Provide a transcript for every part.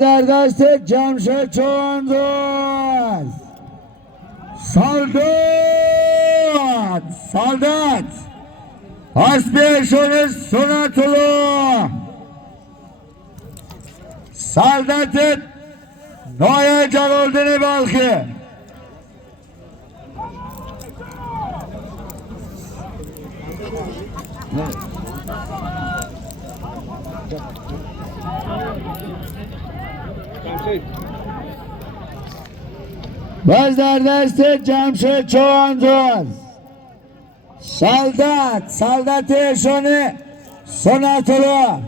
در دست جمشید چوندوز سالدات اسبیشون سنتولو سالدات نویا جلالدین بلخی باز در دست جمشید چوندوز سالدات ایشون سنتولو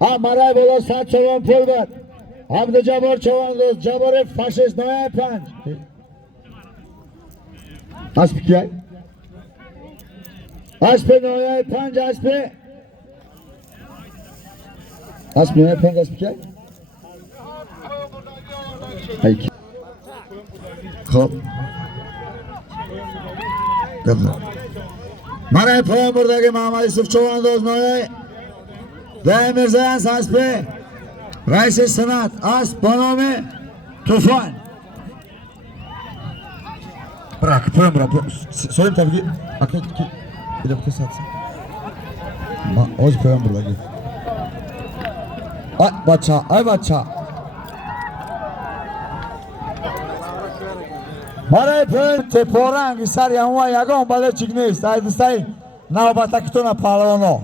مرای بالا 100 چوان پول بد عبد جبار چوندوز جبار فاشیست نویا 5 اسب کیای اسب نویا 5 اسب نویا 5 اسب کیای خب مرای پایان بردگی محمد یوسف چوندوز نویا ده میرزایان اسب رئیس سنات اسب با نام طوفان bırak söyleyeyim tabii ki bir dakika satsın oz koyalım burada gel ay bacha برای پایان تپورنگ سر یامو یگان بالا چیگنیست ای دوستای نوبتکتون پالوانو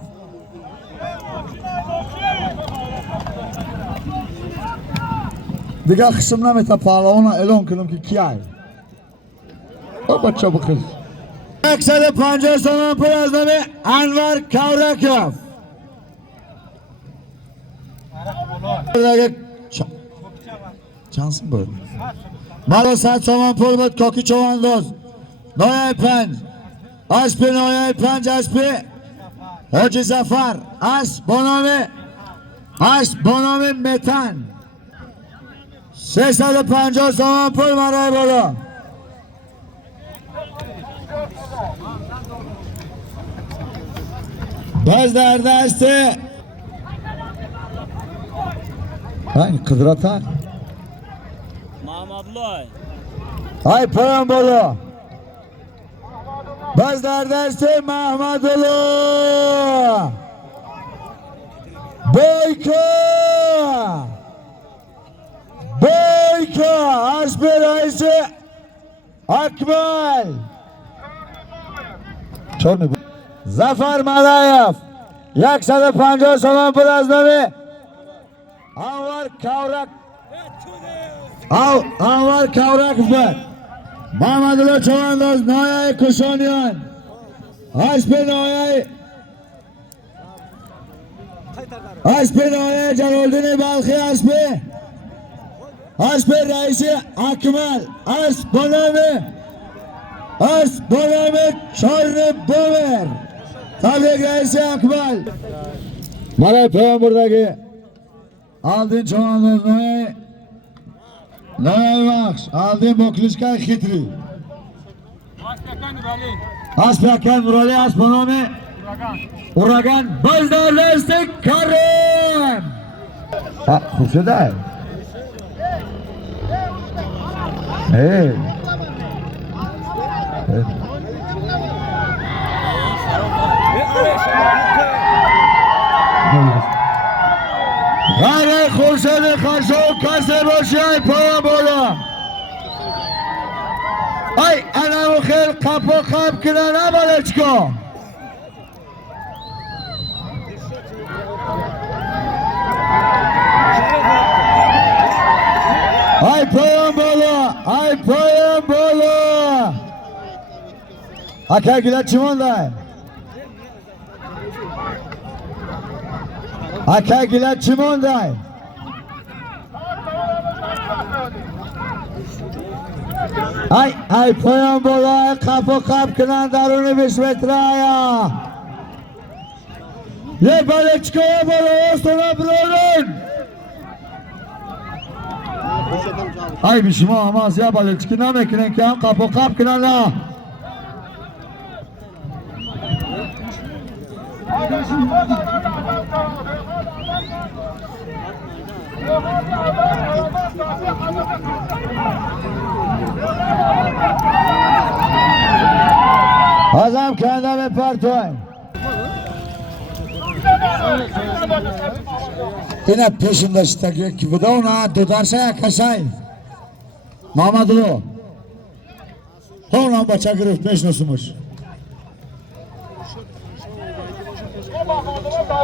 دیگه خشم نمیتا پالوانو اعلام کنم که کیای او بچه بخیز 150 تومان پول از نام انور کورکیف چانسın böyle مالا 100 تومان پول بود کاکی چوندوز نویا 5 اسب نویا 5 اسب حاجی زفر اسب با نام متن 350 تومان پول مرای بالا باز در دست قدرت محمدالله ای پایان بالا باز در دست محمدالله بایکا اسب رئیس اکمل چون زفر ملایف 150 تومان پول از نام انور کورک بود محمدالله چوندوز نویا کشانیان اسب نویا جلالدین بلخی اسب رئیس اکمل اسب با نام چار بومر تبریک رئیس اکمل مرای پایان بردگی aldin چوندوز نویا بخش aldin بوکلیشکای خیتری اسب اکن نورالی اسب با نام اوراگان باز در دست کرم خوب شده غیر خورشید خشو کسی باشی ای پایان بالا ای انا و خیل قپ و قپ کنه نبالچکا ای پایان بالا اکه گیلت چی مونده اکه گیلت چی مونده ای پایان بالا قپ و قپ کنن درون 20 متر آیا یه بالچکا بالا استونا برولون ای به شما هم از یا بالچکی نمیکنن که هم قپ و قپ کنن نه Azam کنده به پرتوی اینه پیشنده شده که بوده اونا دو درشه کشای محمد رو اونا بچه گرفت میشناسمش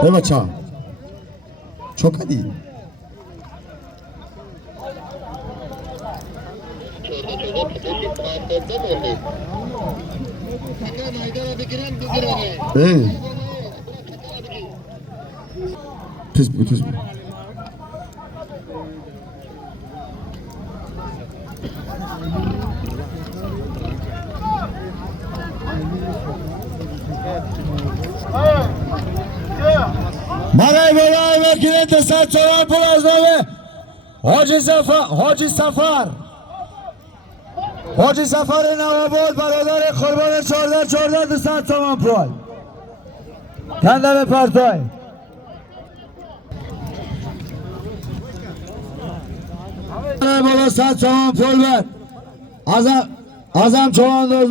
به بچه چوکدی تیز بود برای برای وکیل دستت چرا پول از نامه حاجی سفر نواباد برادر قربان 14 دستت تومان پول کنده به پرتای بالا 100 تومان پول بر ازم چوانداز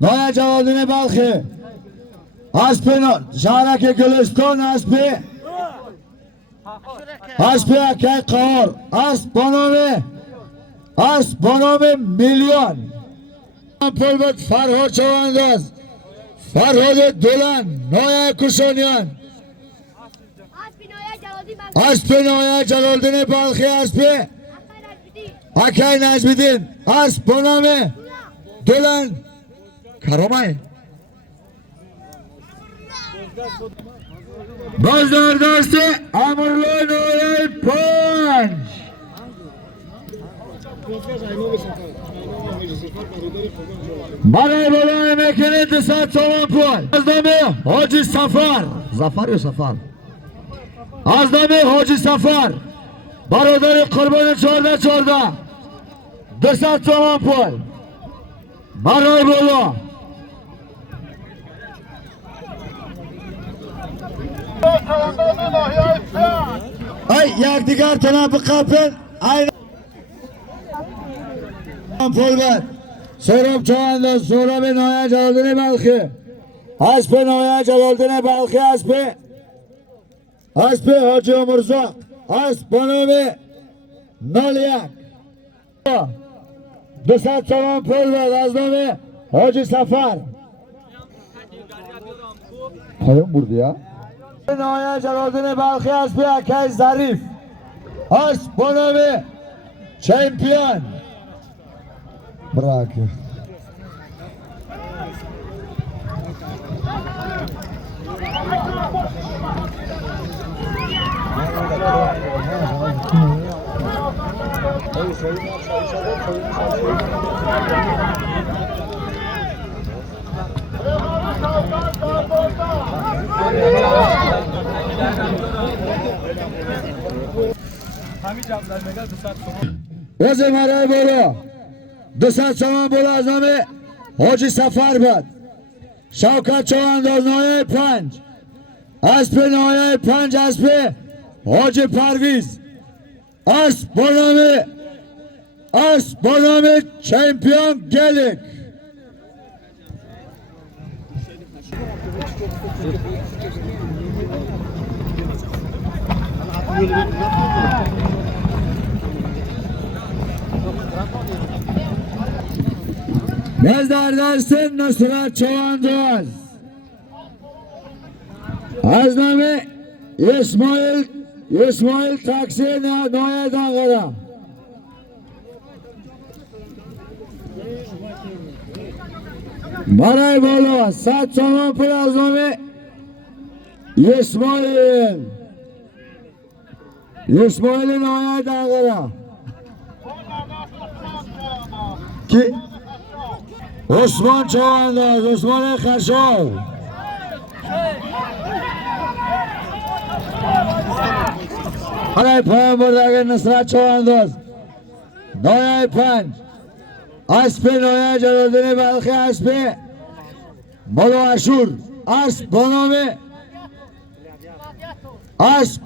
نایه جوادین بلخی اسپی شهرک گلستان اسپی اکی قهار اسب بانام میلیون پول بد فرهاد چوانداز فرهاد دولن نایه کشانیان اسپی نایه جلالدین بلخی اسپی اکی نجمیدین اسب بانام دولن کرامای بازداشت امرلای نایه 5 برای بالای مکنه 200 تومان پول از نام حاجی سفر زفر یا سفر از نام حاجی سفر برادر قربان 14 200 تومان پول برای بالا ای یک دیگر تنها بقاپن این پول بد سراب چوانداز سراب نایه جلالدین بلخی اسب نایه جلالدین بلخی اسب حاجی عمرزاق اسب بانام 01 200 تومان پول بد از نام حاجی سفر پیام بردی یا؟ نایه جلالدین بلخی اسب اکی ظریف اسب بانام چمپیون براکه وزه مرای بالا 200 تومان بالا از نام حاجی سفر بد شوکت چوانداز نایه 5 اسب نایه 5 اسب حاجی پرویز اسب بانام چمپیون گلک نظر دست نصرت چوانداز از نام اسماعیل تاکسی نایه دانگره برای بالا 100 تومان پول از نام اسماعیل نایه دانگره کی؟ عثمان چوانداز عثمان خشاو برای پایان بردگه نصرت چوانداز نایه 5 اسب نایه جلالدین بلخی اسب ملا عشور اسب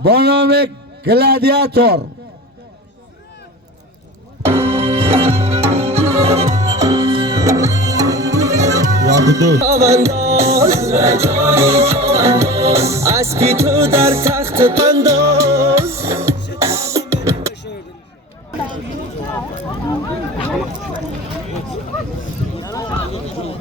با نام گلادیاتور. اسبی تو در تخت قنداز